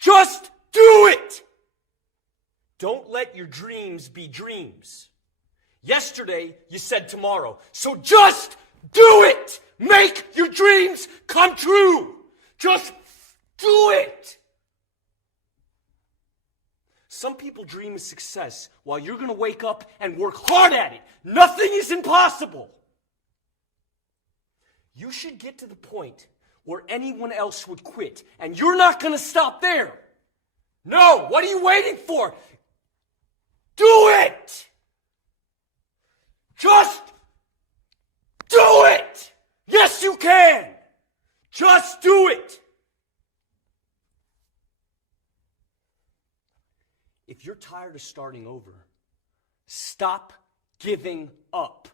Just do it! Don't let your dreams be dreams. Yesterday, you said tomorrow. So just do it! Make your dreams come true! Just do it! Some people dream of success while you're going to wake up and work hard at it. Nothing is impossible. You should get to the point where anyone else would quit, and you're not going to stop there. No, what are you waiting for? Do it! Just do it! Yes, you can! Just do it! If you're tired of starting over, stop giving up.